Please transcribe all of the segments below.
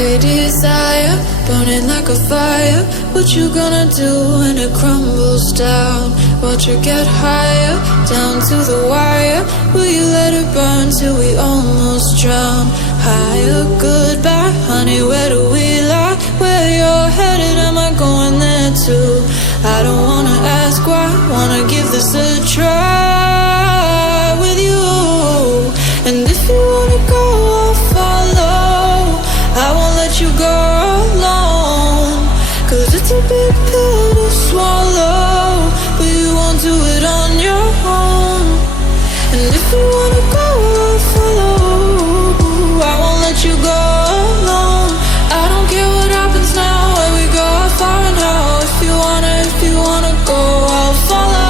a desire, burning like a fire. What you gonna do when it crumbles down? Watch it get higher, down to the wire. Will you let it burn till we almost drown? Higher, goodbye, honey, where do we lie? Where you're headed, am I going there too? I don't wanna ask why, wanna give this a try with you. And if you wanna go, I'll follow. I won't let you go alone, 'cause it's a big pill to swallow, but you won't do it on your own. And if you wanna go, I'll follow. I won't let you go alone. I don't care what happens now, where we go, how far and how. If you wanna go, I'll follow.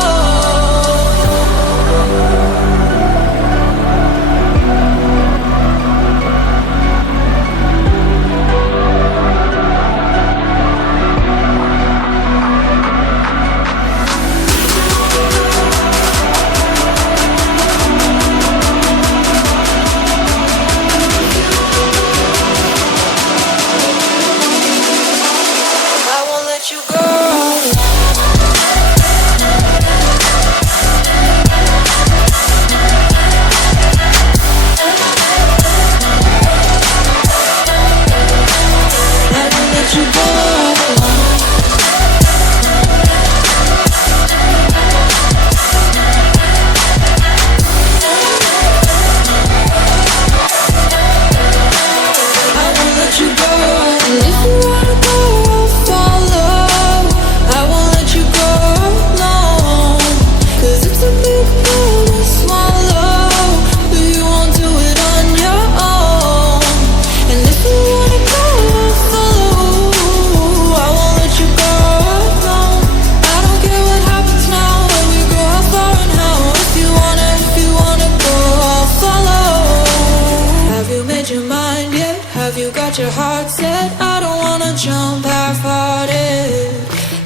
Your heart set, I don't wanna jump half-hearted.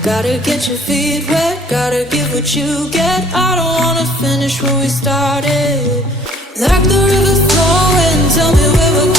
Gotta get your feet wet, gotta give what you get. I don't wanna finish where we started. Like the river flowing, tell me where we're